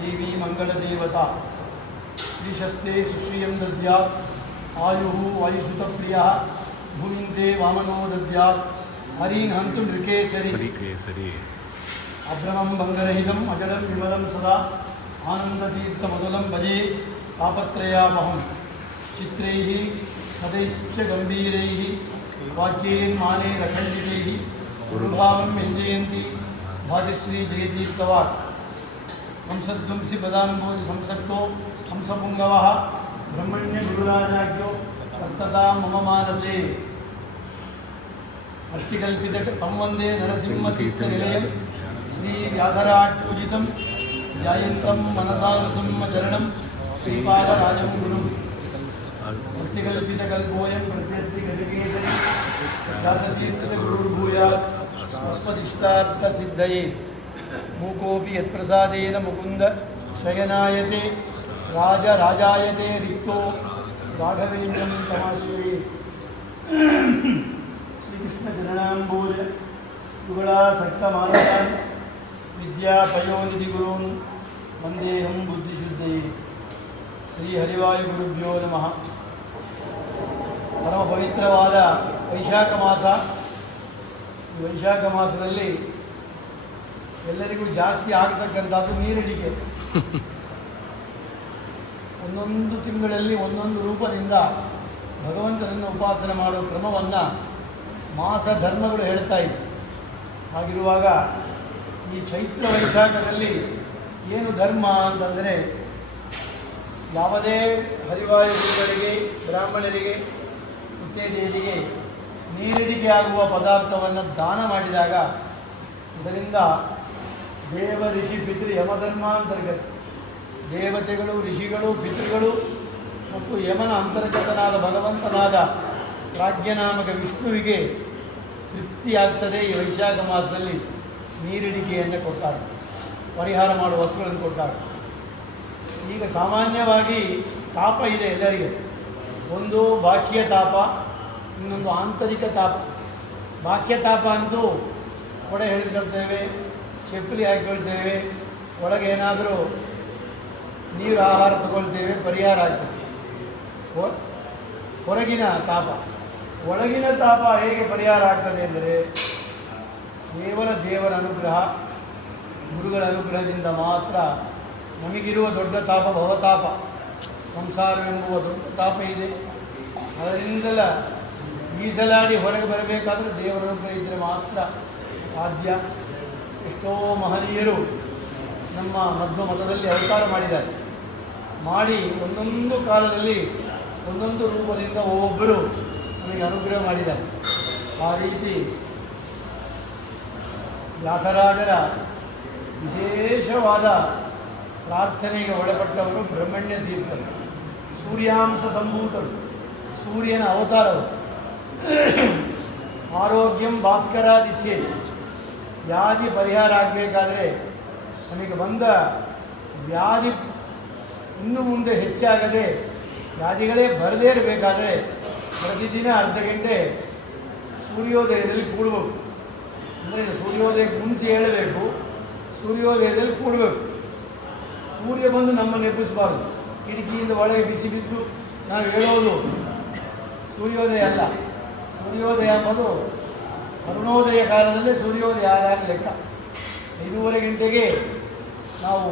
देवी मंगलदेवता श्रीशस्ते सुश्रियं दद्यात् आयुः वायुसुतप्रियः भूमिन्द्रे वामनो दद्यात् हरीन् हन्तु नृकेसरी अभ्रमं भङ्गरहितम् अजलं विमलं सदा आनन्दतीर्थमतुलं भजे तापत्रयापहं चित्रैः कथैश्च गम्भीरैः वाक्यैर्मानैरखण्डितैः गुरुभावं व्यञ्जयन्ति भातिश्री जयतीर्थवाक् हंसध्वंसि पदाम्बोधि संसक्तो हंसपुङ्गवः ब्रह्मण्यगुरुराजाख्यो वर्ततां मम मानसे अर्थिकल्पितं वन्दे नरसिंहतीर्थनिलयं श्रीव्यासराट्पूजितं ध्यायन्तं मनसा नृसिंहचरणं श्रीपादराजं गुरुम् अर्थिकल्पितकल्पोऽयं प्रत्यर्थिगजकेसरी व्यासतीर्थगुरुर्भूयात् अस्मदिष्टार्थसिद्धये मूकोऽपि यत्प्रसादेन मुकुन्द शयनायते राजराजायते रिक्तो राघवेन्द्रं तमाश्रये श्रीकृष्णचरणाम्बोज युगलासक्तमानसान् विद्यापयोनिधिगुरून् वन्देऽहं बुद्धिशुद्धये श्रीहरिवायुगुरुभ्यो नमः। ಪರಮ ಪವಿತ್ರವಾದ ವೈಶಾಖ ಮಾಸ. ಈ ವೈಶಾಖ ಮಾಸದಲ್ಲಿ ಎಲ್ಲರಿಗೂ ಜಾಸ್ತಿ ಆಗ್ತಕ್ಕಂಥದ್ದು ನೀರಡಿಕೆ. ಒಂದೊಂದು ತಿಂಗಳಲ್ಲಿ ಒಂದೊಂದು ರೂಪದಿಂದ ಭಗವಂತನನ್ನು ಉಪಾಸನೆ ಮಾಡುವ ಕ್ರಮವನ್ನು ಮಾಸ ಧರ್ಮಗಳು ಹೇಳ್ತಾ ಇವೆ. ಹಾಗಿರುವಾಗ ಈ ಚೈತ್ರ ವೈಶಾಖದಲ್ಲಿ ಏನು ಧರ್ಮ ಅಂತಂದರೆ, ಯಾವುದೇ ಹರಿವಾಯು ಗುರುಗಳಿಗೆ, ಬ್ರಾಹ್ಮಣರಿಗೆ, ಇತ್ಯಾದಿಗಳಿಗೆ ನೀರಡಿಕೆ ಆಗುವ ಪದಾರ್ಥವನ್ನು ದಾನ ಮಾಡಿದಾಗ ಇದರಿಂದ ದೇವ ಋಷಿ ಪಿತೃ ಯಮಧರ್ಮಾಂತರ್ಗತ ದೇವತೆಗಳು, ಋಷಿಗಳು, ಪಿತೃಗಳು ಮತ್ತು ಯಮನ ಅಂತರ್ಗತನಾದ ಭಗವಂತನಾದ ಪ್ರಾಜ್ಞನಾಮಕ ವಿಷ್ಣುವಿಗೆ ತೃಪ್ತಿಯಾಗ್ತದೆ. ಈ ವೈಶಾಖ ಮಾಸದಲ್ಲಿ ನೀರಿಡಿಕೆಯನ್ನು ಕೊಡ್ತಾರೆ, ಪರಿಹಾರ ಮಾಡುವ ವಸ್ತುಗಳನ್ನು ಕೊಡ್ತಾರೆ. ಈಗ ಸಾಮಾನ್ಯವಾಗಿ ತಾಪ ಇದೆ ಎಲ್ಲರಿಗೆ. ಒಂದು ಬಾಹ್ಯ ತಾಪ, ಇನ್ನೊಂದು ಆಂತರಿಕ ತಾಪ. ಬಾಹ್ಯ ತಾಪ ಅಂತೂ ಕೊಡೆ ಹಿಡಿದುಕೊಳ್ತೇವೆ, ಚಪ್ಪಲಿ ಹಾಕಿಕೊಳ್ತೇವೆ, ಒಳಗೆ ಏನಾದರೂ ನೀರು ಆಹಾರ ತಗೊಳ್ತೇವೆ, ಪರಿಹಾರ ಆಗ್ತದೆ. ಹೊರಗಿನ ತಾಪ. ಒಳಗಿನ ತಾಪ ಹೇಗೆ ಪರಿಹಾರ ಆಗ್ತದೆ ಎಂದರೆ, ಕೇವಲ ದೇವರ ಅನುಗ್ರಹ, ಗುರುಗಳ ಅನುಗ್ರಹದಿಂದ ಮಾತ್ರ. ನಮಗಿರುವ ದೊಡ್ಡ ತಾಪ ಭವತಾಪ, ಸಂಸಾರವೆಂಬುವ ದೊಡ್ಡ ತಾಪ ಇದೆ. ಅದರಿಂದಲ ಈಸಲಾಡಿ ಹೊರಗೆ ಬರಬೇಕಾದ್ರೆ ದೇವರ ಅನುಗ್ರಹ ಇದ್ದರೆ ಮಾತ್ರ ಸಾಧ್ಯ. ಎಷ್ಟೋ ಮಹನೀಯರು ನಮ್ಮ ಮಧ್ವ ಮತದಲ್ಲಿ ಅವತಾರ ಮಾಡಿದ್ದಾರೆ. ಮಾಡಿ ಒಂದೊಂದು ಕಾಲದಲ್ಲಿ ಒಂದೊಂದು ರೂಪದಿಂದ ಒಬ್ಬೊಬ್ಬರು ನಮಗೆ ಅನುಗ್ರಹ ಮಾಡಿದ್ದಾರೆ. ಆ ರೀತಿ ವ್ಯಾಸರಾಜರ ವಿಶೇಷವಾದ ಪ್ರಾರ್ಥನೆಗೆ ಒಳಪಟ್ಟವರು ಬ್ರಹ್ಮಣ್ಯ ತೀರ್ಥರು, ಸೂರ್ಯಾಂಶ ಸಂಭೂತರು, ಸೂರ್ಯನ ಅವತಾರರು. ಆರೋಗ್ಯಂ ಭಾಸ್ಕರಾದಿಚ್ಛೆ. ವ್ಯಾಧಿ ಪರಿಹಾರ ಆಗಬೇಕಾದ್ರೆ, ನಮಗೆ ಬಂದ ವ್ಯಾಧಿ ಇನ್ನು ಮುಂದೆ ಹೆಚ್ಚಾಗದೆ ವ್ಯಾಧಿಗಳೇ ಬರದೇ ಇರಬೇಕಾದ್ರೆ ಪ್ರತಿದಿನ ಅರ್ಧ ಗಂಟೆ ಸೂರ್ಯೋದಯದಲ್ಲಿ ಕೂಡಬೇಕು. ಅಂದರೆ ಸೂರ್ಯೋದಯಕ್ಕೆ ಮುಂಚೆ ಹೇಳಬೇಕು, ಸೂರ್ಯೋದಯದಲ್ಲಿ ಕೂಡಬೇಕು. ಸೂರ್ಯ ಬಂದು ನಮ್ಮನ್ನು ಎಬ್ಬಿಸಬಾರ್ದು. ಕಿಟಕಿಯಿಂದ ಒಳಗೆ ಬಿಸಿ ಬಿದ್ದು ನಾವು ಹೇಳೋದು ಸೂರ್ಯೋದಯ ಅಲ್ಲ. ಸೂರ್ಯೋದಯ ಎಂಬುದು ಅರುಣೋದಯ ಕಾಲದಲ್ಲೇ ಸೂರ್ಯೋದಯ ಆದಾಗ ಲೆಕ್ಕ. 5:30 ಗಂಟೆಗೆ ನಾವು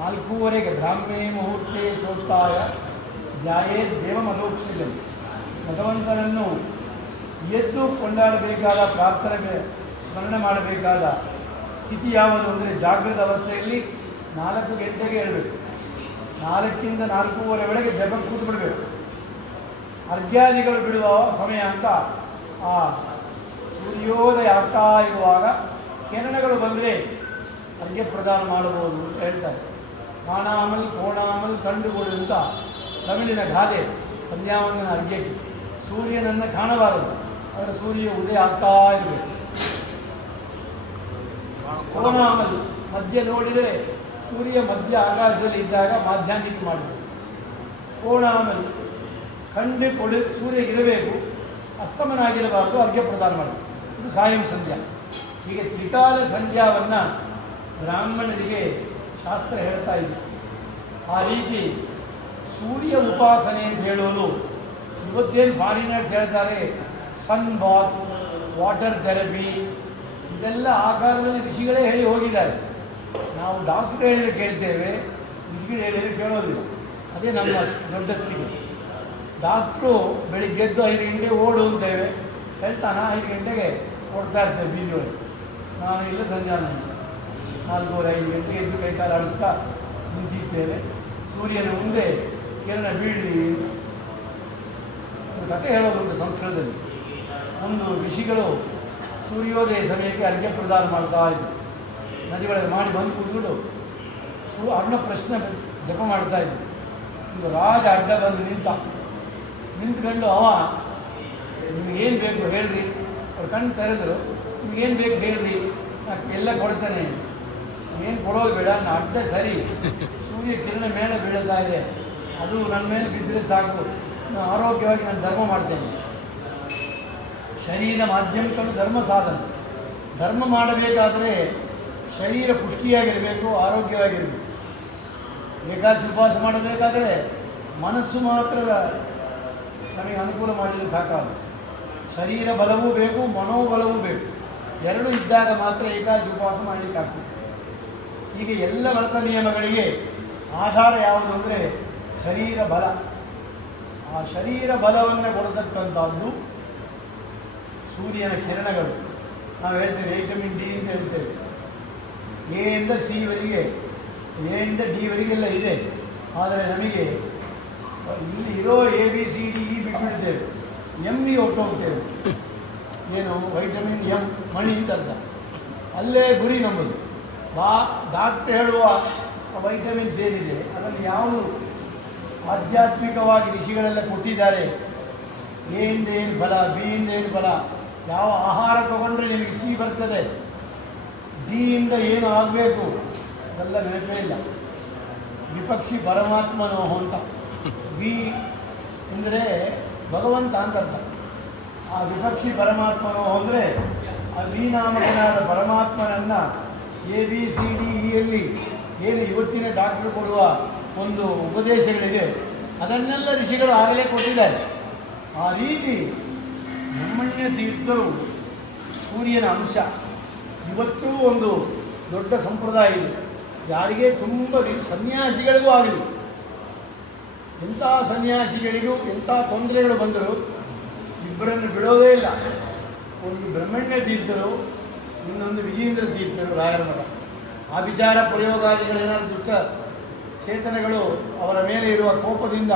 4:30ಗೆ ಬ್ರಾಹ್ಮೇ ಮುಹೂರ್ತೆ ಸೋತ್ತಾಯ ಧ್ಯಾಯೇ ದೇವ ಮಧೋಕ್ಷಿದಲ್ಲಿ ಭಗವಂತನನ್ನು ಎದ್ದು ಕೊಂಡಾಡಬೇಕಾದ, ಪ್ರಾರ್ಥನೆ ಸ್ಮರಣೆ ಮಾಡಬೇಕಾದ ಸ್ಥಿತಿ ಯಾವುದು ಅಂದರೆ, ಜಾಗೃತ ಅವಸ್ಥೆಯಲ್ಲಿ 4 ಗಂಟೆಗೆ ಹೇಳಬೇಕು. 4ರಿಂದ 4:30 ವೇಳೆಗೆ ಜಪಕ್ಕೆ ಕೂತು ಬಿಡಬೇಕು. ಅರ್ಘ್ಯಾದಿಗಳು ಬಿಡುವ ಸಮಯ ಅಂತ ಆ ಸೂರ್ಯೋದಯ ಆಗ್ತಾ ಇರುವಾಗ ಕಿರಣಗಳು ಬಂದರೆ ಅರ್ಘ್ಯ ಪ್ರದಾನ ಮಾಡಬಹುದು ಅಂತ ಹೇಳ್ತಾರೆ. ಕಾಣಾಮಲ್ ಕೋಣಾಮಲ್ ಕಂಡುಕೊಡು ಅಂತ ತಮಿಳಿನ ಗಾದೆ. ಸಂಧ್ಯಾವಂದನ ಅರ್ಘ್ಯಕ್ಕೆ ಸೂರ್ಯನನ್ನು ಕಾಣಬಾರದು, ಆದರೆ ಸೂರ್ಯ ಉದಯ ಆಗ್ತಾ ಇರಬೇಕು. ಕೋಣಾಮಲ್ ಮಧ್ಯ ನೋಡಿದರೆ ಸೂರ್ಯ ಮಧ್ಯ ಆಕಾಶದಲ್ಲಿ ಇದ್ದಾಗ ಮಾಧ್ಯಾಹ್ನಿಕ ಮಾಡಬೇಕು. ಕೋಣಾಮಲ್ ಕಂಡು ಸೂರ್ಯ ಇರಬೇಕು, ಅಸ್ತಮನ ಆಗಿರಬಾರ್ದು, ಅರ್ಘ್ಯ ಪ್ರದಾನ ಮಾಡಬೇಕು. ಇದು ಸಾಯಂ ಸಂಧ್ಯಾ. ಹೀಗೆ ತ್ರಿಕಾಲ ಸಂಧ್ಯಾವನ್ನು ಬ್ರಾಹ್ಮಣರಿಗೆ ಶಾಸ್ತ್ರ ಹೇಳ್ತಾ ಇದೆ. ಆ ರೀತಿ ಸೂರ್ಯ ಉಪಾಸನೆ ಅಂತ ಹೇಳೋದು ಇವತ್ತೇನು ಫಾರಿನರ್ಸ್ ಹೇಳ್ತಾರೆ ಸನ್ ಬಾತ್, ವಾಟರ್ ಥೆರಪಿ, ಇದೆಲ್ಲ ಆ ಕಾಲದಲ್ಲಿ ಋಷಿಗಳೇ ಹೇಳಿ ಹೋಗಿದ್ದಾರೆ. ನಾವು ಡಾಕ್ಟ್ರ್ ಹೇಳಿದ್ರೆ ಕೇಳ್ತೇವೆ, ಋಷಿಗಳು ಹೇಳಿದ್ರೆ ಕೇಳೋದಿಲ್ಲ. ಅದೇ ನಮ್ಮ ದೊಡ್ಡ ಸ್ಥಿತಿ. ಡಾಕ್ಟ್ರು ಬೆಳಿಗ್ಗೆದ್ದು 5 ಗಂಟೆಗೆ ಓಡು ಅಂತೇವೆ, ಹೇಳ್ತಾನ 5 ಗಂಟೆಗೆ ಓಡ್ತಾ ಇರ್ತೇವೆ ಬೀದಿಯೊಳಗೆ. ನಾನು ಇಲ್ಲ ಸಂಜಾನ 4:30-5 ಗಂಟೆಗೆ ಎದ್ದು ಕೈಕಾಲು ಆಡಿಸ್ತಾ ನಿಂತಿದ್ದೇವೆ. ಸೂರ್ಯನ ಮುಂದೆ ಕಿರಣ ಬೀಳಲಿ ಒಂದು ಕಥೆ ಹೇಳೋದುಂಟು ಸಂಸ್ಕೃತದಲ್ಲಿ. ಒಂದು ಋಷಿಗಳು ಸೂರ್ಯೋದಯ ಸಮಯಕ್ಕೆ ಅರ್ಘ್ಯ ಪ್ರದಾನ ಮಾಡ್ತಾ ಇದ್ದರು. ನದಿಗಳಿಗೆ ಮಾಡಿ ಬಂದು ಕೂತ್ಕೊಂಡು ಅರ್ಣ ಪ್ರಶ್ನೆ ಜಪ ಮಾಡ್ತಾ ಇದ್ದರು. ಒಂದು ರಾಜ ಅಡ್ಡ ಬಂದು ನಿಂತ್ಕೊಂಡು ಅವ ನಿಮಗೇನು ಬೇಕು ಹೇಳ್ರಿ. ಅವ್ರು ಕಣ್ಣು ತೆರೆದರು, ನಿಮಗೇನು ಬೇಕು ಹೇಳ್ರಿ, ನಾನು ಎಲ್ಲ ಕೊಡ್ತೇನೆ, ಏನು ಕೊಡೋದು ಬೇಡ, ನಾನು ಅಡ್ಡ ಸರಿ ಸೂರ್ಯ ಕಿರಣ ಮೇಲೆ ಬೀಳ್ತಾ ಇದೆ, ಅದು ನನ್ನ ಮೇಲೆ ಬಿದ್ದರೆ ಸಾಕು, ನಾನು ಆರೋಗ್ಯವಾಗಿ ನಾನು ಧರ್ಮ ಮಾಡ್ತೇನೆ. ಶರೀರ ಮಾಧ್ಯಮಿಕರು ಧರ್ಮ ಸಾಧನ. ಧರ್ಮ ಮಾಡಬೇಕಾದರೆ ಶರೀರ ಪುಷ್ಟಿಯಾಗಿರಬೇಕು, ಆರೋಗ್ಯವಾಗಿರಬೇಕು. ಏಕಾದಶಿ ಉಪವಾಸ ಮಾಡಬೇಕಾದರೆ ಮನಸ್ಸು ಮಾತ್ರ ನಮಗೆ ಅನುಕೂಲ ಮಾಡಿದರೆ ಸಾಕಾಗದು. ಶರೀರ ಬಲವೂ ಬೇಕು, ಮನೋಬಲವೂ ಬೇಕು. ಎರಡೂ ಇದ್ದಾಗ ಮಾತ್ರ ಏಕಾದಶಿ ಉಪವಾಸ ಮಾಡಲಿಕ್ಕಾಗ್ತದೆ. ಈಗ ಎಲ್ಲ ವ್ರತ ನಿಯಮಗಳಿಗೆ ಆಧಾರ ಯಾವುದು ಅಂದರೆ ಶರೀರ ಬಲ. ಆ ಶರೀರ ಬಲವನ್ನು ಕೊಡತಕ್ಕಂಥದ್ದು ಸೂರ್ಯನ ಕಿರಣಗಳು. ನಾವು ಹೇಳ್ತೇವೆ ವೈಟಮಿನ್ ಡಿ ಅಂತ ಹೇಳ್ತೇವೆ. ಎ ಇಂದ ಸಿ ವರೆಗೆ, ಎ ಇಂದ ಡಿ ವರೆಗೆಲ್ಲ ಇದೆ. ಆದರೆ ನಮಗೆ ಇಲ್ಲಿ ಇರೋ A B C D E ಬಿಟ್ಬಿಡ್ತೇವೆ, ಎಮ್ಮಿಗೆ ಹೊಟ್ಟೋಗ್ತೇವೆ. ಏನು ವೈಟಮಿನ್ ಎಮ್, ಮಣಿ ಅಂತ ಅರ್ಥ. ಅಲ್ಲೇ ಗುರಿ ನಮ್ಮದು. ಡಾಕ್ಟ್ರ್ ಹೇಳುವ ವೈಟಮಿನ್ಸ್ ಏನಿದೆ ಅದನ್ನು ಯಾವುದು ಆಧ್ಯಾತ್ಮಿಕವಾಗಿ ಋಷಿಗಳೆಲ್ಲ ಕೊಟ್ಟಿದ್ದಾರೆ. ಎ ಇಂದ ಏನು ಫಲ, ಬಿ ಇಂದ ಏನು ಫಲ, ಯಾವ ಆಹಾರ ತಗೊಂಡ್ರೆ ನಿಮಗೆ ಸಿ ಬರ್ತದೆ, ಡಿ ಇಂದ ಏನು ಆಗಬೇಕು ಅದೆಲ್ಲ ನೆನಪೇ ಇಲ್ಲ. ವಿಪಕ್ಷಿ ಪರಮಾತ್ಮನೋ ಅಂತ. ವಿ ಅಂದರೆ ಭಗವಂತ ಅಂತ ಅರ್ಥ. ಆ ವಿಪಕ್ಷಿ ಪರಮಾತ್ಮನೋ ಅಂದರೆ ಆ ವಿ ನಾಮಕನಾದ ಪರಮಾತ್ಮನನ್ನು ಎ ಬಿ ಸಿ ಡಿ ಇಯಲ್ಲಿ ಏನು ಇವತ್ತಿನ ಡಾಕ್ಟ್ರು ಕೊಡುವ ಒಂದು ಉಪದೇಶಗಳಿದೆ ಅದನ್ನೆಲ್ಲ ಋಷಿಗಳು ಆಗಲೇ ಕೊಟ್ಟಿದ್ದಾರೆ. ಆ ರೀತಿ ಬ್ರಹ್ಮಣ್ಯ ತೀರ್ಥರು ಸೂರ್ಯನ ಅಂಶ. ಇವತ್ತೂ ಒಂದು ದೊಡ್ಡ ಸಂಪ್ರದಾಯ ಇದೆ. ಯಾರಿಗೆ ತುಂಬ ಸನ್ಯಾಸಿಗಳಿಗೂ ಆಗಲಿ, ಎಂಥ ಸನ್ಯಾಸಿಗಳಿಗೂ ಎಂಥ ತೊಂದರೆಗಳು ಬಂದರೂ ಇಬ್ಬರನ್ನು ಬಿಡೋದೇ ಇಲ್ಲ. ಒಂದು ಬ್ರಹ್ಮಣ್ಯ ತೀರ್ಥರು, ಇನ್ನೊಂದು ವಿಜೇಂದ್ರ ತೀರ್ಥರು ರಾಯರ ಮಠ. ಆ ವಿಚಾರ ಪ್ರಯೋಗಾದಿಗಳೇನಾದರೂ ದುಷ್ಟ ಚೇತನಗಳು ಅವರ ಮೇಲೆ ಇರುವ ಕೋಪದಿಂದ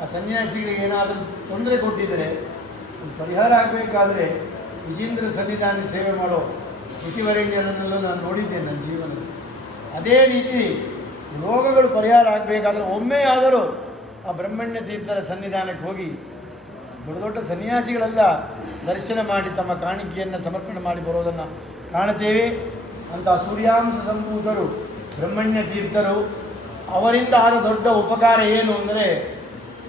ಆ ಸನ್ಯಾಸಿಗಳಿಗೆ ಏನಾದರೂ ತೊಂದರೆ ಕೊಟ್ಟಿದ್ದರೆ ಪರಿಹಾರ ಆಗಬೇಕಾದ್ರೆ ವಿಜೇಂದ್ರ ಸನ್ನಿಧಾನ ಸೇವೆ ಮಾಡೋ ಋಷಿವರೇಣ್ಯರನ್ನೆಲ್ಲ ನಾನು ನೋಡಿದ್ದೇನೆ ನನ್ನ ಜೀವನದಲ್ಲಿ. ಅದೇ ರೀತಿ ರೋಗಗಳು ಪರಿಹಾರ ಆಗಬೇಕಾದ್ರೆ ಒಮ್ಮೆ ಆದರೂ ಆ ಬ್ರಹ್ಮಣ್ಯ ತೀರ್ಥರ ಸನ್ನಿಧಾನಕ್ಕೆ ಹೋಗಿ ದೊಡ್ಡ ದೊಡ್ಡ ಸನ್ಯಾಸಿಗಳೆಲ್ಲ ದರ್ಶನ ಮಾಡಿ ತಮ್ಮ ಕಾಣಿಕೆಯನ್ನು ಸಮರ್ಪಣೆ ಮಾಡಿ ಬರೋದನ್ನು ಕಾಣುತ್ತೇವೆ. ಅಂಥ ಸೂರ್ಯಾಂಶ ಸಂಭೂತರು ಬ್ರಹ್ಮಣ್ಯ ತೀರ್ಥರು. ಅವರಿಂದ ಆದ ದೊಡ್ಡ ಉಪಕಾರ ಏನು ಅಂದರೆ,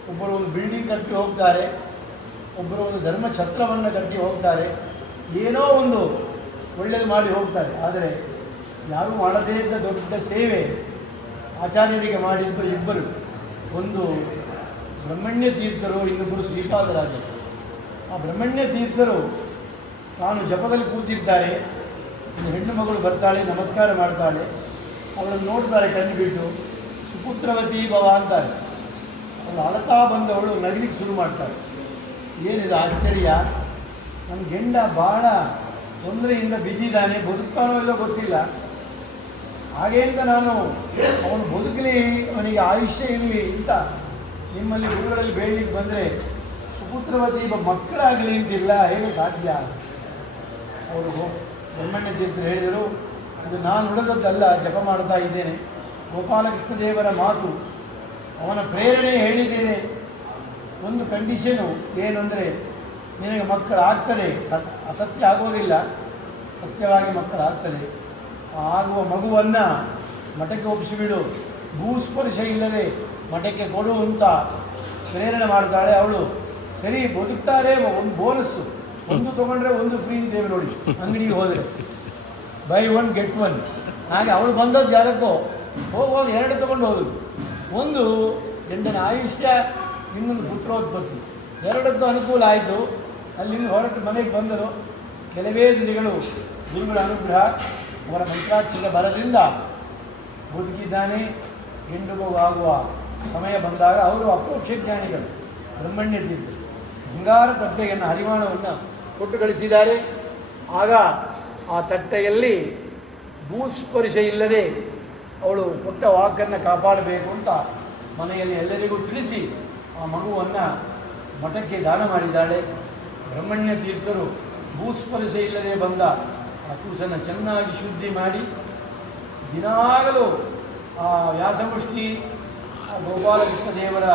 ಒಬ್ಬರು ಒಂದು ಬಿಲ್ಡಿಂಗ್ ಕಟ್ಟಿ ಹೋಗ್ತಾರೆ, ಒಬ್ಬರು ಒಂದು ಧರ್ಮಛತ್ರವನ್ನು ಕಟ್ಟಿ ಹೋಗ್ತಾರೆ, ಏನೋ ಒಂದು ಒಳ್ಳೆಯದು ಮಾಡಿ ಹೋಗ್ತಾರೆ. ಆದರೆ ಯಾರೂ ಮಾಡದೇ ಇದ್ದ ದೊಡ್ಡ ಸೇವೆ ಆಚಾರ್ಯರಿಗೆ ಮಾಡಿದ್ದು ಇಬ್ಬರು. ಒಂದು ಬ್ರಹ್ಮಣ್ಯ ತೀರ್ಥರು, ಇನ್ನೊಬ್ಬರು ಶ್ರೀಪಾದರಾಜರು. ಆ ಬ್ರಹ್ಮಣ್ಯ ತೀರ್ಥರು ತಾನು ಜಪದಲ್ಲಿ ಕೂತಿದ್ದಾರೆ, ಒಂದು ಹೆಣ್ಣು ಮಗಳು ಬರ್ತಾಳೆ, ನಮಸ್ಕಾರ ಮಾಡ್ತಾಳೆ, ಅವಳನ್ನು ನೋಡ್ತಾರೆ ಕಣ್ಣು ಬಿಟ್ಟು, ಸುಪುತ್ರವತಿ ಭವ ಅಂತಾರೆ. ಅವಳು ಅಳತಾ ಬಂದವಳು ನಗಲಿಕ್ಕೆ ಶುರು ಮಾಡ್ತಾಳೆ. ಏನಿದು ಆಶ್ಚರ್ಯ, ನನ್ನ ಗಂಡ ಭಾಳ ತೊಂದರೆಯಿಂದ ಬಿದ್ದಿದ್ದಾನೆ, ಬದುಕ್ತಾನೋ ಇಲ್ಲೋ ಗೊತ್ತಿಲ್ಲ, ಹಾಗೆ ಅಂತ ನಾನು ಅವನು ಬದುಕಲಿ, ಅವನಿಗೆ ಆಯುಷ್ಯ ಇರಲಿ ಅಂತ ನಿಮ್ಮಲ್ಲಿ ಗುರುಗಳಲ್ಲಿ ಬೇಡಲಿಕ್ಕೆ ಬಂದರೆ ಸುಪುತ್ರವತಿ ಮಕ್ಕಳಾಗಲಿ ಅಂತಿಲ್ಲ, ಹೇಗೆ ಸಾಧ್ಯ? ಅವರು ಬ್ರಹ್ಮಣ್ಯ ತೀರ್ಥರು ಹೇಳಿದರು, ಇದು ನಾನು ಉಳಿದದ್ದಲ್ಲ, ಜಪ ಮಾಡ್ತಾ ಇದ್ದೇನೆ, ಗೋಪಾಲಕೃಷ್ಣ ದೇವರ ಮಾತು, ಅವನ ಪ್ರೇರಣೆ ಹೇಳಿದ್ದೇನೆ. ಒಂದು ಕಂಡೀಷನು ಏನು ಅಂದರೆ, ನಿನಗೆ ಮಕ್ಕಳಾಗ್ತದೆ, ಅಸತ್ಯ ಆಗೋದಿಲ್ಲ, ಸತ್ಯವಾಗಿ ಮಕ್ಕಳಾಗ್ತದೆ. ಆಗುವ ಮಗುವನ್ನು ಮಠಕ್ಕೆ ಒಪ್ಪಿಸಿಬಿಡು, ಭೂಸ್ಪರ್ಶ ಇಲ್ಲದೆ ಮಠಕ್ಕೆ ಕೊಡು ಅಂತ ಪ್ರೇರಣೆ ಮಾಡ್ತಾಳೆ ಅವಳು. ಸರಿ, ಬದುಕ್ತಾರೆ, ಒಂದು ಬೋನಸ್ಸು, ಒಂದು ತೊಗೊಂಡ್ರೆ ಒಂದು ಫ್ರೀ ಅಂತೇವೆ ನೋಡಿ ಅಂಗಡಿಗೆ ಹೋದರೆ, ಬೈ ಒನ್ ಗೆಟ್ ಒನ್. ಹಾಗೆ ಅವಳು ಬಂದದ್ದು ಯಾರಕ್ಕೋ ಹೋಗುವಾಗ ಎರಡು ತಗೊಂಡು ಹೋದರು. ಒಂದು ಗಂಡನ ಆಯುಷ್ಯ, ಇನ್ನೊಂದು ಪುತ್ರೋತ್ಪತ್ತಿ. ಎರಡದ್ದು ಅನುಕೂಲ ಆಯಿತು. ಅಲ್ಲಿಂದ ಹೊರಟು ಮನೆಗೆ ಬಂದರು. ಕೆಲವೇ ದಿನಗಳು ಗುರುಗಳ ಅನುಗ್ರಹ, ಅವರ ಮಂತ್ರಾಕ್ಷರ ಬರದಿಂದ ಬದುಕಿದ್ದಾನೆ. ಹೆಣ್ಣು ಮಗು ಆಗುವ ಸಮಯ ಬಂದಾಗ ಅವರು ಅಪರೋಕ್ಷ ಜ್ಞಾನಿಗಳು, ಬ್ರಹ್ಮಣ್ಯ ತೀರ್ಥ ಬಂಗಾರ ತಟ್ಟೆಯನ್ನು ಹರಿವಾಣವನ್ನು ಕೊಟ್ಟು ಕಳಿಸಿದ್ದಾರೆ. ಆಗ ಆ ತಟ್ಟೆಯಲ್ಲಿ ಭೂಸ್ಪರ್ಶ ಇಲ್ಲದೆ ಅವಳು ಕೊಟ್ಟ ವಾಕನ್ನು ಕಾಪಾಡಬೇಕು ಅಂತ ಮನೆಯಲ್ಲಿ ಎಲ್ಲರಿಗೂ ತಿಳಿಸಿ ಆ ಮಗುವನ್ನು ಮಠಕ್ಕೆ ದಾನ ಮಾಡಿದ್ದಾಳೆ. ಬ್ರಹ್ಮಣ್ಯ ತೀರ್ಥರು ಭೂಸ್ಪರ್ಶ ಇಲ್ಲದೆ ಬಂದ ಆ ಕೂಸನ್ನು ಚೆನ್ನಾಗಿ ಶುದ್ಧಿ ಮಾಡಿ ದಿನಾಗಲೂ ಆ ವ್ಯಾಸಮುಷ್ಟಿ, ಗೋಪಾಲಕೃಷ್ಣ ದೇವರ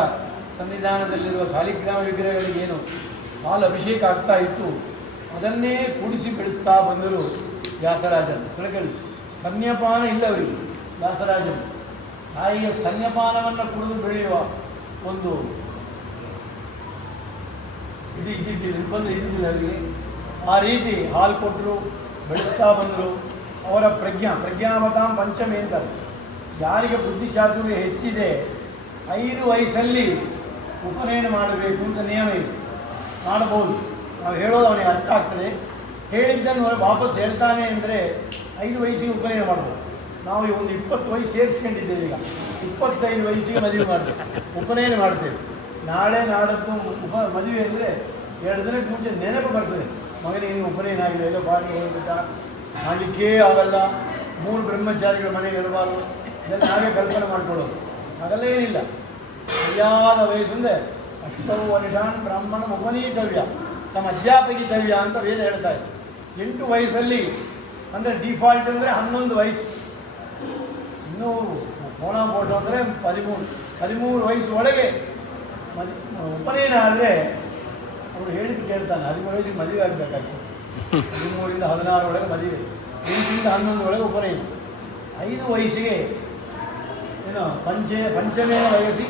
ಸನ್ನಿಧಾನದಲ್ಲಿರುವ ಸಾಲಿಗ್ರಾಮ ವಿಗ್ರಹಗಳಿಗೇನು ಹಾಲು ಅಭಿಷೇಕ ಆಗ್ತಾ ಇತ್ತು, ಅದನ್ನೇ ಕೂಡಿಸಿ ಬೆಳೆಸ್ತಾ ಬಂದರು ವ್ಯಾಸರಾಜರು. ಕೆಳಗಡೆ ಸ್ತನ್ಯಪಾನ ಇಲ್ಲವರಿಗೆ ವ್ಯಾಸರಾಜರು ತಾಯಿಯ ಸ್ತನ್ಯಪಾನವನ್ನು ಕುಡಿದು ಬೆಳೆಯುವ ಒಂದು ನಿರ್ಬಂಧ ಇದ್ದಿದ್ದಿಲ್ಲ ಅವರಿಗೆ. ಆ ರೀತಿ ಹಾಲು ಕೊಟ್ಟರು, ಬೆಳೆಸ್ತಾ ಬಂದರು. ಅವರ ಪ್ರಜ್ಞಾಮತಾಂ ಪಂಚಮಿ ಅಂತಾರೆ. ಯಾರಿಗೆ ಬುದ್ಧಿಚಾತುರ್ಯ ಹೆಚ್ಚಿದೆ 5 ವಯಸ್ಸಲ್ಲಿ ಉಪನಯನ ಮಾಡಬೇಕು ಅಂತ ನಿಯಮ ಇದೆ. ಮಾಡಬಹುದು, ನಾವು ಹೇಳೋದು ಅವನಿಗೆ ಅರ್ಥ ಆಗ್ತದೆ. ಹೇಳಿದ್ದನ್ನು ವಾಪಸ್ ಹೇಳ್ತಾನೆ ಅಂದರೆ 5 ವಯಸ್ಸಿಗೆ ಉಪನಯನ ಮಾಡ್ಬೋದು. ನಾವು ಒಂದು 20 ವಯಸ್ಸು ಸೇರಿಸ್ಕೊಂಡಿದ್ದೇವೆ. ಈಗ 25 ವಯಸ್ಸಿಗೆ ಮದುವೆ ಮಾಡಬೇಕು, ಉಪನಯನ ಮಾಡ್ತೇವೆ. ನಾಳೆ ನಾಡದ್ದು ಮದುವೆ ಅಂದರೆ 2 ದಿನಕ್ಕೆ ಮುಂಚೆ ನೆನಪು ಬರ್ತದೆ, ಮಗನಿಗೆ ಉಪನಯನ ಆಗಿದೆ, ಎಲ್ಲ ಬಾಡಿ ಹೋಗ್ಬಿಟ್ಟ, ಮಾಡಲಿಕ್ಕೇ ಆಗಲ್ಲ, 3 ಬ್ರಹ್ಮಚಾರಿಗಳ ಮನೆಗೆ ಇರಬಾರ್ದು, ಇದೆಲ್ಲ ನಾವೇ ಕಲ್ಪನೆ ಮಾಡ್ಕೊಳ್ಳೋದು. ಹಾಗೆಲ್ಲ ಏನಿಲ್ಲ. ಸರಿಯಾದ ವಯಸ್ಸಂದರೆ ಅಷ್ಟವು ವರ್ಷಾನ್ ಬ್ರಾಹ್ಮಣ ಉಪನೀತವ್ಯ ತಮ್ಮ ಅಧ್ಯಾಪಕಿತವ್ಯ ಅಂತ ವೇದ ಹೇಳ್ತಾ ಇದೆ. 8 ವಯಸ್ಸಲ್ಲಿ ಅಂದರೆ ಡಿಫಾಲ್ಟ್ ಅಂದರೆ 11 ವಯಸ್ಸು. ಇನ್ನೂ ಫೋಟೋ ಅಂದರೆ 13 ವಯಸ್ಸು ಒಳಗೆ ಉಪನಯನ ಆದರೆ ಅವರು ಹೇಳಿದ್ದು ಕೇಳ್ತಾನೆ. 13 ವಯಸ್ಸಿಗೆ ಮದುವೆ ಆಗಬೇಕಾಗ್ತದೆ. 13ರಿಂದ 16 ಒಳಗೆ ಮದುವೆ, 8ರಿಂದ 11 ಒಳಗೆ ಉಪನಯನ. 5 ವಯಸ್ಸಿಗೆ ಏನು ಪಂಚಮೇ ವಯಸ್ಸಿ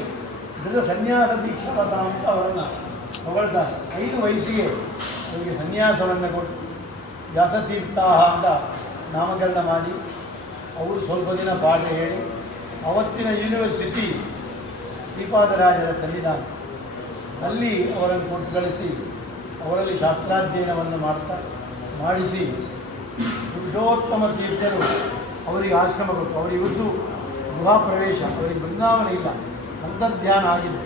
ಮೃತ ಸನ್ಯಾಸ ದೀಕ್ಷಾಪಥ ಅಂತ ಅವರನ್ನು ಹೊಗಳ್ತಾರೆ. 5 ವಯಸ್ಸಿಗೆ ಅವರಿಗೆ ಸನ್ಯಾಸವನ್ನು ಕೊಟ್ಟು ವ್ಯಾಸತೀರ್ಥ ಅಂತ ನಾಮಕರಣ ಮಾಡಿ ಅವರು ಸ್ವಲ್ಪ ದಿನ ಪಾಠ ಹೇಳಿ ಅವತ್ತಿನ ಯೂನಿವರ್ಸಿಟಿ ಶ್ರೀಪಾದರಾಜರ ಸನ್ನಿಧಾನ ಅಲ್ಲಿ ಅವರನ್ನು ಕೊಟ್ಟು ಕಳಿಸಿ ಅವರಲ್ಲಿ ಶಾಸ್ತ್ರಾಧ್ಯಯನವನ್ನು ಮಾಡಿಸಿ ಪುರುಷೋತ್ತಮ ತೀರ್ಥರು ಅವರಿಗೆ ಆಶ್ರಮ ಕೊಟ್ಟು ಅವರಿವತ್ತು ಗೃಹ ಪ್ರವೇಶ, ಅವರಿಗೆ ಬೃಂದಾವನ ಇಲ್ಲ, ಅಂತರ್ಧ್ಯಾನ ಆಗಿದೆ.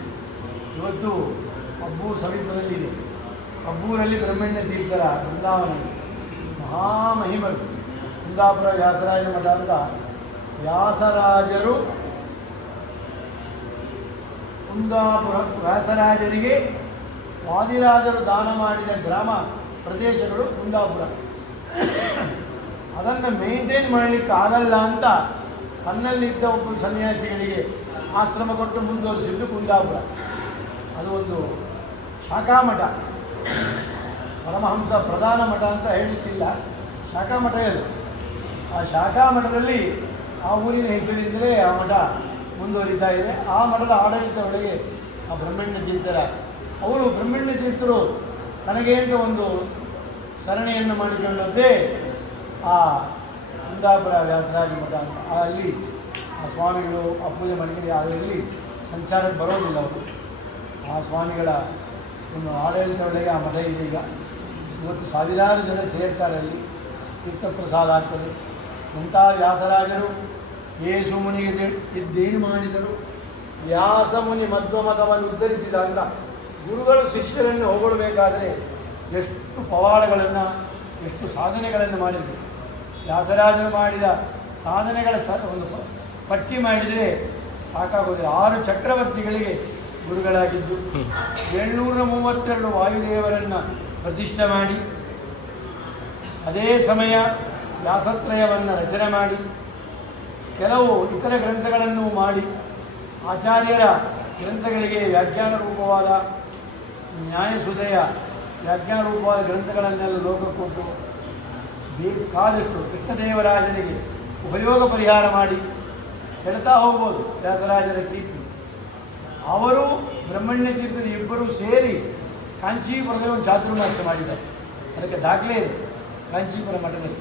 ಇವತ್ತು ಅಬ್ಬೂರು ಸಮೀಪದಲ್ಲಿದೆ. ಅಬ್ಬೂರಲ್ಲಿ ಬ್ರಹ್ಮಣ್ಯ ತೀರ್ಥರ ಬೃಂದಾವನ ಮಹಾಮಹಿಮರು. ಕುಂದಾಪುರ ವ್ಯಾಸರಾಜ ಮಠ ಅಂತ ವ್ಯಾಸರಾಜರು ಕುಂದಾಪುರ ವ್ಯಾಸರಾಜರಿಗೆ ವಾದಿರಾಜರು ದಾನ ಮಾಡಿದ ಗ್ರಾಮ ಪ್ರದೇಶಗಳು ಕುಂದಾಪುರ. ಅದನ್ನು ಮೇಂಟೈನ್ ಮಾಡಲಿಕ್ಕೆ ಆಗಲ್ಲ ಅಂತ ತನ್ನಲ್ಲಿದ್ದ ಒಬ್ಬರು ಸನ್ಯಾಸಿಗಳಿಗೆ ಆಶ್ರಮ ಕೊಟ್ಟು ಮುಂದುವರಿಸಿದ್ದು ಕುಂದಾಪುರ. ಅದು ಒಂದು ಶಾಖಾ ಮಠ, ಪರಮಹಂಸ ಪ್ರಧಾನ ಮಠ ಅಂತ ಹೇಳಲಿಕ್ಕಿಲ್ಲ, ಶಾಖಾ ಮಠ ಅದು. ಆ ಶಾಖಾ ಮಠದಲ್ಲಿ ಆ ಊರಿನ ಹೆಸರಿಂದಲೇ ಆ ಮಠ ಮುಂದುವರಿತಾ ಇದೆ. ಆ ಮಠದ ಆಡಳಿತ ಒಳಗೆ ಆ ಬ್ರಹ್ಮಣ್ಯ ತೀರ್ಥರ ಅವರು ಬ್ರಹ್ಮಣ್ಯ ತೀರ್ಥರು ನನಗೆ ಅಂತ ಒಂದು ಸರಣಿಯನ್ನು ಮಾಡಿಕೊಂಡದ್ದೇ ಆ ಕುಂದಾಪುರ ವ್ಯಾಸರಾಜ ಮಠ ಅಂತ. ಅಲ್ಲಿ ಆ ಸ್ವಾಮಿಗಳು ಆ ಪೂಜೆ ಮಾಡಿಕೊಂಡು ಅದರಲ್ಲಿ ಸಂಚಾರಕ್ಕೆ ಬರೋದಿಲ್ಲ ಅವರು. ಆ ಸ್ವಾಮಿಗಳ ಒಂದು ಆಡಳಿತ ಒಳಗೆ ಆ ಮಠ ಇದೆ. ಈಗ ಇವತ್ತು ಸಾವಿರಾರು ಜನ ಸೇರ್ತಾರೆ, ಅಲ್ಲಿ ತೀರ್ಥಪ್ರಸಾದ ಆಗ್ತದೆ. ಅಂಥ ವ್ಯಾಸರಾಜರು ಯೇಸು ಮುನಿಗೆ ಇದ್ದೇನು ಮಾಡಿದರು, ವ್ಯಾಸಮುನಿ ಮಧ್ವಮತವನ್ನು ಉದ್ಧರಿಸಿದ ಅಂತ ಗುರುಗಳು ಶಿಷ್ಯರನ್ನು ಹೊಗಳಬೇಕಾದರೆ ಎಷ್ಟು ಪವಾಡಗಳನ್ನು, ಎಷ್ಟು ಸಾಧನೆಗಳನ್ನು ಮಾಡಿದರು. ವ್ಯಾಸರಾಜರು ಮಾಡಿದ ಸಾಧನೆಗಳ ಒಂದು ಪಟ್ಟಿ ಮಾಡಿದರೆ ಸಾಕಾಗೋದಿಲ್ಲ. 6 ಚಕ್ರವರ್ತಿಗಳಿಗೆ ಗುರುಗಳಾಗಿದ್ದು 732 ವಾಯುದೇವರನ್ನು ಪ್ರತಿಷ್ಠೆ ಮಾಡಿ, ಅದೇ ಸಮಯ ವ್ಯಾಸತ್ರಯವನ್ನು ರಚನೆ ಮಾಡಿ, ಕೆಲವು ಇತರ ಗ್ರಂಥಗಳನ್ನು ಮಾಡಿ, ಆಚಾರ್ಯರ ಗ್ರಂಥಗಳಿಗೆ ವ್ಯಾಖ್ಯಾನ ರೂಪವಾದ ನ್ಯಾಯಸುದಯ ವ್ಯಾಖ್ಯಾನ ರೂಪವಾದ ಗ್ರಂಥಗಳನ್ನೆಲ್ಲ ಲೋಕ ಕೊಟ್ಟು ಬೇಕಾದಷ್ಟು ಕೃಷ್ಣದೇವರಾಜನಿಗೆ ಉಪಯೋಗ ಪರಿಹಾರ ಮಾಡಿ ಹೇಳ್ತಾ ಹೋಗ್ಬೋದು ವ್ಯಾಸರಾಜರ ಕೀರ್ತಿ. ಅವರು ಬ್ರಹ್ಮಣ್ಯ ತೀರ್ಥರು ಇಬ್ಬರು ಸೇರಿ ಕಾಂಚೀಪುರದಲ್ಲಿ ಒಂದು ಚಾತುರ್ಮಾಸ್ಯ ಮಾಡಿದ್ದಾರೆ. ಅದಕ್ಕೆ ದಾಖಲೆ ಇದೆ ಕಾಂಚೀಪುರ ಮಠದಲ್ಲಿ.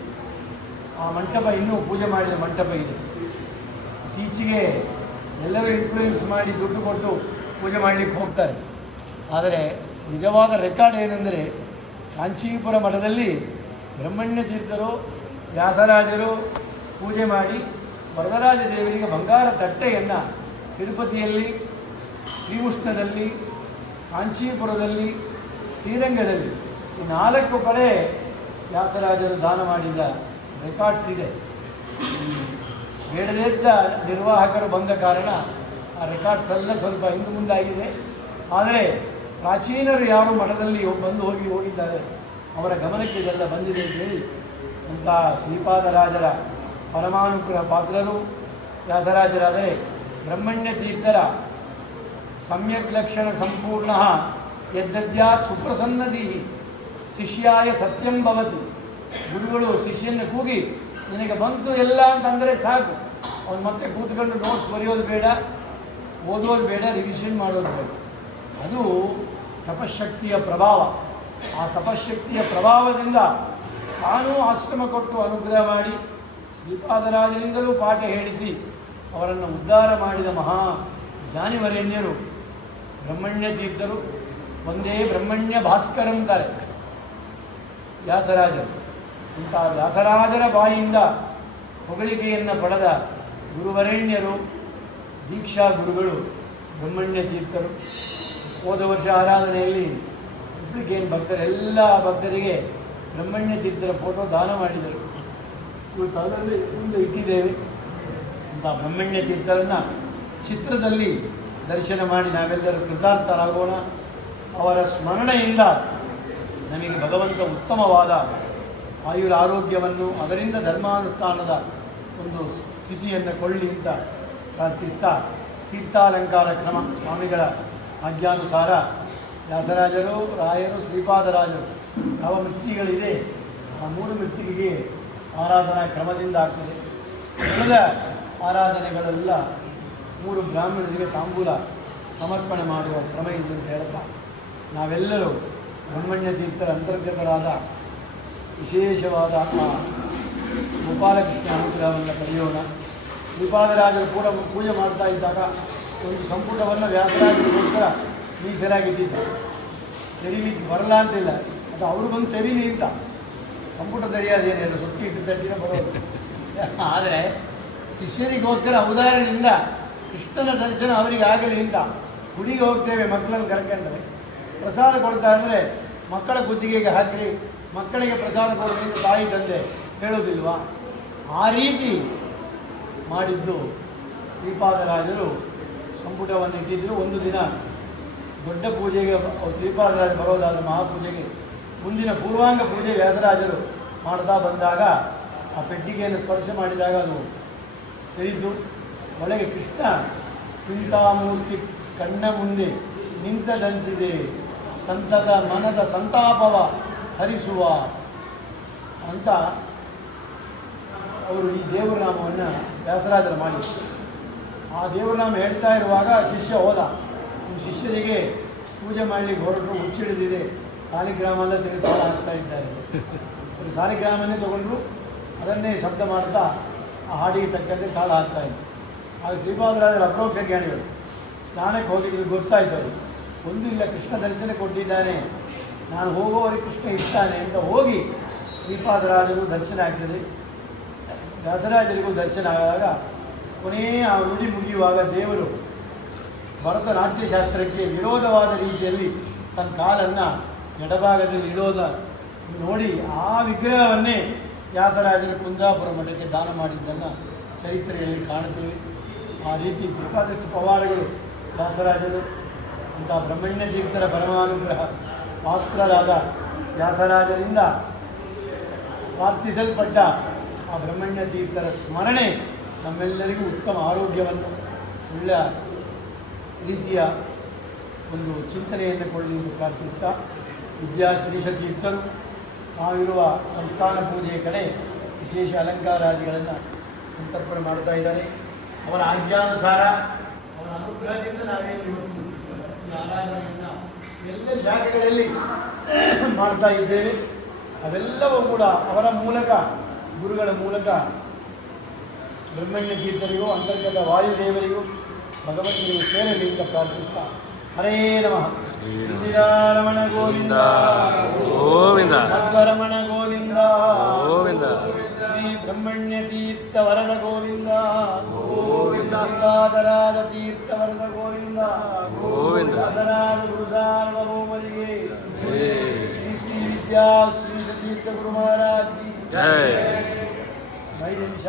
ಆ ಮಂಟಪ ಇನ್ನೂ ಪೂಜೆ ಮಾಡಿದ ಮಂಟಪ ಇದೆ. ಇತ್ತೀಚೆಗೆ ಎಲ್ಲರೂ ಇನ್ಫ್ಲೂಯೆನ್ಸ್ ಮಾಡಿ ದುಡ್ಡು ಕೊಟ್ಟು ಪೂಜೆ ಮಾಡಲಿಕ್ಕೆ ಹೋಗ್ತಾರೆ. ಆದರೆ ನಿಜವಾದ ರೆಕಾರ್ಡ್ ಏನೆಂದರೆ ಕಾಂಚೀಪುರ ಮಠದಲ್ಲಿ ಬ್ರಹ್ಮಣ್ಯ ತೀರ್ಥರು ವ್ಯಾಸರಾಜರು ಪೂಜೆ ಮಾಡಿ ವರದರಾಜ ದೇವರಿಗೆ ಬಂಗಾರ ತಟ್ಟೆಯನ್ನು ತಿರುಪತಿಯಲ್ಲಿ, ಶ್ರೀಕೃಷ್ಣದಲ್ಲಿ, ಕಾಂಚೀಪುರದಲ್ಲಿ, ಶ್ರೀರಂಗದಲ್ಲಿ ಈ 4 ಕಡೆ ವ್ಯಾಸರಾಜರು ದಾನ ಮಾಡಿದ ರೆಕಾರ್ಡ್ಸ್ ಇದೆ. ಬೇಡದಿದ್ದ ನಿರ್ವಾಹಕರು ಬಂದ ಕಾರಣ ಆ ರೆಕಾರ್ಡ್ಸ್ ಎಲ್ಲ ಸ್ವಲ್ಪ ಹಿಂದೆ ಮುಂದಾಗಿದೆ. ಆದರೆ ಪ್ರಾಚೀನರು ಯಾರು ಮಠದಲ್ಲಿ ಬಂದು ಹೋಗಿದ್ದಾರೆ ಅವರ ಗಮನಕ್ಕೆ ಇದೆಲ್ಲ ಬಂದಿದೆ ಅಂತ ಹೇಳಿ ಅಂತ ಶ್ರೀಪಾದರಾಜರ ಪರಮಾನುಗ್ರಹ ಪಾತ್ರರು ವ್ಯಾಸರಾಜರಾದರೆ ಬ್ರಹ್ಮಣ್ಯ ತೀರ್ಥರ ಸಮ್ಯಕ್ ಲಕ್ಷಣ ಸಂಪೂರ್ಣ ಯದ್ಯಾತ್ ಸುಪ್ರಸನ್ನದಿ ಶಿಷ್ಯಾಯ ಸತ್ಯಂ ಭವತಿ. ಗುರುಗಳು ಶಿಷ್ಯನ ಕೂಗಿ ನಿನಗೆ ಬಂತು ಎಲ್ಲ ಅಂತಂದರೆ ಸಾಕು, ಅವನು ಮತ್ತೆ ಕೂತ್ಕೊಂಡು ನೋಟ್ಸ್ ಬರೆಯೋದು ಬೇಡ, ಓದೋದು ಬೇಡ, ರಿವಿಷನ್ ಮಾಡೋದು ಬೇಡ. ಅದು ತಪಶಕ್ತಿಯ ಪ್ರಭಾವ. ಆ ತಪಶಕ್ತಿಯ ಪ್ರಭಾವದಿಂದ ತಾನೂ ಆಶ್ರಮ ಕೊಟ್ಟು ಅನುಗ್ರಹ ಮಾಡಿ ಶ್ರೀಪಾದರಾಜರಿಂದಲೂ ಪಾಠ ಹೇಳಿಸಿ ಅವರನ್ನು ಉದ್ಧಾರ ಮಾಡಿದ ಮಹಾ ಜ್ಞಾನಿವರೇಣ್ಯರು ಬ್ರಹ್ಮಣ್ಯ ತೀರ್ಥರು. ಒಂದೇ ಬ್ರಹ್ಮಣ್ಯ ಭಾಸ್ಕರಂತಾರೆ ವ್ಯಾಸರಾಜರು. ಇಂಥ ವ್ಯಾಸರಾಜರ ಬಾಯಿಯಿಂದ ಹೊಗಳಿಕೆಯನ್ನು ಪಡೆದ ಗುರುವರೇಣ್ಯರು, ದೀಕ್ಷಾ ಗುರುಗಳು ಬ್ರಹ್ಮಣ್ಯ ತೀರ್ಥರು. ಹೋದ ವರ್ಷ ಆರಾಧನೆಯಲ್ಲಿ ಇಬ್ಬರಿಗೇನು ಭಕ್ತರು, ಎಲ್ಲ ಭಕ್ತರಿಗೆ ಬ್ರಹ್ಮಣ್ಯ ತೀರ್ಥರ ಫೋಟೋ ದಾನ ಮಾಡಿದರು. ಇವತ್ತು ಅದರಲ್ಲಿ ಮುಂದೆ ಇಟ್ಟಿದ್ದೇವೆ. ಅಂತ ಬ್ರಹ್ಮಣ್ಯ ತೀರ್ಥರನ್ನು ಚಿತ್ರದಲ್ಲಿ ದರ್ಶನ ಮಾಡಿ ನಾವೆಲ್ಲರೂ ಕೃತಾರ್ಥರಾಗೋಣ. ಅವರ ಸ್ಮರಣೆಯಿಂದ ನಮಗೆ ಭಗವಂತ ಉತ್ತಮವಾದ ಆಯುರ ಆರೋಗ್ಯವನ್ನು, ಅದರಿಂದ ಧರ್ಮಾನುಷ್ಠಾನದ ಒಂದು ಸ್ಥಿತಿಯನ್ನು ಕೊಳ್ಳಿ ಅಂತ ಪ್ರಾರ್ಥಿಸ್ತಾ, ತೀರ್ಥಾಲಂಕಾರ ಕ್ರಮ ಸ್ವಾಮಿಗಳ ಆಜ್ಞಾನುಸಾರ ವ್ಯಾಸರಾಜರು, ರಾಯರು, ಶ್ರೀಪಾದರಾಜರು ಯಾವ ಮೃತ್ತಿಗಳಿದೆ ಆ 3 ಮೃತ್ತಿಗೆಗೆ ಆರಾಧನಾ ಕ್ರಮದಿಂದ ಆಗ್ತದೆ. ಉಳಿದ ಆರಾಧನೆಗಳೆಲ್ಲ 3 ಬ್ರಾಹ್ಮಣರಿಗೆ ತಾಂಬೂಲ ಸಮರ್ಪಣೆ ಮಾಡುವ ಕ್ರಮ ಇದೆ ಅಂತ ಹೇಳ್ತಾ, ನಾವೆಲ್ಲರೂ ಬ್ರಹ್ಮಣ್ಯ ತೀರ್ಥರ ಅಂತರ್ಗತರಾದ ವಿಶೇಷವಾದ ಗೋಪಾಲಕೃಷ್ಣ ಅನುಗ್ರಹವನ್ನು ಪಡೆಯೋಣ. ಶ್ರೀಪಾದರಾಜರು ಕೂಡ ಪೂಜೆ ಮಾಡ್ತಾ ಇದ್ದಾಗ ಒಂದು ಸಂಪುಟವನ್ನು ವ್ಯಾಸರಾಜರಿಗೋಸ್ಕರ ಮೀಸಲಾಗಿಟ್ಟಿದ್ದು. ತೆರೀಲಿಕ್ಕೆ ಬರಲ್ಲ ಅಂತಿಲ್ಲ, ಅದು ಅವರು ಬಂದು ತೆರೀಲಿ ಅಂತ. ಸಂಪುಟ ತೆರೆಯೋದೇನಿಲ್ಲ, ಸುತ್ತಿ ಇಟ್ಟು ತಟ್ಟಿನ ಬರೋದು. ಆದರೆ ಶಿಷ್ಯರಿಗೋಸ್ಕರ ಉದಾಹರಣೆಯಿಂದ ಕೃಷ್ಣನ ದರ್ಶನ ಅವರಿಗೆ ಆಗಲಿ ಅಂತ ಗುಡಿಗೆ ಹೋಗ್ತೇವೆ. ಮಕ್ಕಳನ್ನು ಕರ್ಕೊಂಡ್ರೆ ಪ್ರಸಾದ ಕೊಡ್ತಾ ಅಂದರೆ ಮಕ್ಕಳ ಬುದ್ಧಿಗೆ ಹಾಕಿ ಮಕ್ಕಳಿಗೆ ಪ್ರಸಾದ ಕೊಡೋದ್ರಿಂದ ತಾಯಿ ತಂದೆ ಹೇಳೋದಿಲ್ವಾ? ಆ ರೀತಿ ಮಾಡಿದ್ದು ಶ್ರೀಪಾದರಾಜರು ಸಂಪುಟವನ್ನು ಇಟ್ಟಿದ್ದರು. ಒಂದು ದಿನ ದೊಡ್ಡ ಪೂಜೆಗೆ ಶ್ರೀಪಾದರಾಜ ಬರೋದಾದ ಮಹಾಪೂಜೆಗೆ ಮುಂದಿನ ಪೂರ್ವಾಂಗ ಪೂಜೆ ವ್ಯಾಸರಾಜರು ಮಾಡ್ತಾ ಬಂದಾಗ ಆ ಪೆಟ್ಟಿಗೆಯನ್ನು ಸ್ಪರ್ಶ ಮಾಡಿದಾಗ ಅದು ತೆರೀತು. ಒಳಗೆ ಕೃಷ್ಣ ಚಿಂತಾಮೂರ್ತಿ ಕಣ್ಣ ಮುಂದೆ ನಿಂತದಂತಿದೆ, ಸಂತತ ಮನದ ಸಂತಾಪವ ಹರಿಸುವ ಅಂತ ಅವರು ಈ ದೇವರನಾಮವನ್ನು ವ್ಯಾಸರಾಜರು ಮಾಡಿದರು. ಆ ದೇವರನಾಮ ಹೇಳ್ತಾ ಇರುವಾಗ ಶಿಷ್ಯ ಹೋದ. ಈ ಶಿಷ್ಯರಿಗೆ ಪೂಜೆ ಮಾಡಲಿಕ್ಕೆ ಹೊರಟರು, ಹುಚ್ಚಿಡಿದಿದೆ, ಸಾಲಿಗ್ರಾಮ ತೆಗೆದು ತಾಳ ಹಾಕ್ತಾ ಇದ್ದಾರೆ. ಅವರು ಸಾಲಿಗ್ರಾಮನ್ನೇ ತಗೊಂಡ್ರು, ಅದನ್ನೇ ಶಬ್ದ ಮಾಡ್ತಾ ಆ ಹಾಡಿಗೆ ತಕ್ಕಂತೆ ತಾಳ ಹಾಕ್ತಾ ಇದ್ದರು. ಆಗ ಶ್ರೀಪಾದರಾಜರ ಅಪ್ರೋಕ್ಷ ಜ್ಞಾನಿಗಳು ಸ್ನಾನಕ್ಕೆ ಹೋಗಿದ್ದು ಗೊತ್ತಾಯ್ತವರು. ಒಂದು ಇಲ್ಲ, ಕೃಷ್ಣ ದರ್ಶನ ಕೊಟ್ಟಿದ್ದಾನೆ, ನಾನು ಹೋಗುವವರೆಗೆ ಕೃಷ್ಣ ಇರ್ತಾನೆ ಅಂತ ಹೋಗಿ ಶ್ರೀಪಾದರಾಜರು ದರ್ಶನ ಆಗ್ತದೆ. ವ್ಯಾಸರಾಜರಿಗೂ ದರ್ಶನ ಆದಾಗ ಕೊನೆಯ ಆ ನುಡಿ ಮುಗಿಯುವಾಗ ದೇವರು ಭರತನಾಟ್ಯಶಾಸ್ತ್ರಕ್ಕೆ ವಿರೋಧವಾದ ರೀತಿಯಲ್ಲಿ ತನ್ನ ಕಾಲನ್ನು ಎಡಭಾಗದಲ್ಲಿ ಇಡೋದ ನೋಡಿ ಆ ವಿಗ್ರಹವನ್ನೇ ವ್ಯಾಸರಾಜರ ಕುಂದಾಪುರ ಮಠಕ್ಕೆ ದಾನ ಮಾಡಿದ್ದನ್ನು ಚರಿತ್ರೆಯಲ್ಲಿ ಕಾಣುತ್ತೇವೆ. ಆ ರೀತಿ ಬೇಕಾದಷ್ಟು ಪವಾಡಗಳು ವ್ಯಾಸರಾಜರು ಅಂಥ ಬ್ರಹ್ಮಣ್ಯ ತೀರ್ಥರ ಪರಮಾನುಗ್ರಹ ಪಾತ್ರರಾದ ವ್ಯಾಸರಾಜರಿಂದ ಪ್ರಾರ್ಥಿಸಲ್ಪಟ್ಟ ಆ ಬ್ರಹ್ಮಣ್ಯ ತೀರ್ಥರ ಸ್ಮರಣೆ ನಮ್ಮೆಲ್ಲರಿಗೂ ಉತ್ತಮ ಆರೋಗ್ಯವನ್ನು, ಒಳ್ಳೆಯ ರೀತಿಯ ಒಂದು ಚಿಂತನೆಯನ್ನು ಕೊಡಲಿ ಎಂದು ಪ್ರಾರ್ಥಿಸ್ತಾ, ವಿದ್ಯಾಶ್ರೀಷ ತೀರ್ಥರು ನಾವಿರುವ ಸಂಸ್ಥಾನ ಪೂಜೆಯ ಕಡೆ ವಿಶೇಷ ಅಲಂಕಾರಾದಿಗಳನ್ನು ಸಂತರ್ಪಣೆ ಮಾಡ್ತಾ ಇದ್ದಾರೆ. ಅವರ ಆಜ್ಞಾನುಸಾರ ಅವರ ಅನುಗ್ರಹದಿಂದ ನಾವೇನು ಇವತ್ತು ಈ ಆರಾಧನೆಯನ್ನು ಎಲ್ಲ ಶಾಖೆಗಳಲ್ಲಿ ಮಾಡ್ತಾ ಇದ್ದೇವೆ. ಅವೆಲ್ಲವೂ ಕೂಡ ಅವರ ಮೂಲಕ, ಗುರುಗಳ ಮೂಲಕ ಬ್ರಹ್ಮಣ್ಯ ತೀರ್ಥರಿಗೂ ಅಂತರ್ಗತ ವಾಯುದೇವರಿಗೂ ಭಗವಂತನಿಗೂ ಸೇರಲಿ ಅಂತ ಪ್ರಾರ್ಥಿಸ್ತಾ ಹರೇ ನಮಃ. ಇಂದಿರಾರಮಣ ಗೋವಿಂದ ಗೋವಿಂದ ಮಧ್ವರಮಣ ಗೋವಿಂದ ಗೋವಿಂದ ಶ್ರೀ ಬ್ರಹ್ಮಣ್ಯ ತೀರ್ಥ ವರದ ಗೋವಿಂದ ಗೋವಿಂದ ಗಂಗಾಧರಾದ ತೀರ್ಥ ವರದ ಗೋವಿಂದ ಗೋವಿಂದ ದಾಸರಾದ ಗುರುಸಾರ್ವಭೌಮರಿಗೆ ಜೈ ಶ್ರೀ ಶ್ರೀ ವಿದ್ಯಾ ಶ್ರೀ ತೀರ್ಥ ಗುರು ಮಹಾರಾಜ್ ಕಿ ಜೈ. 5 ನಿಮಿಷ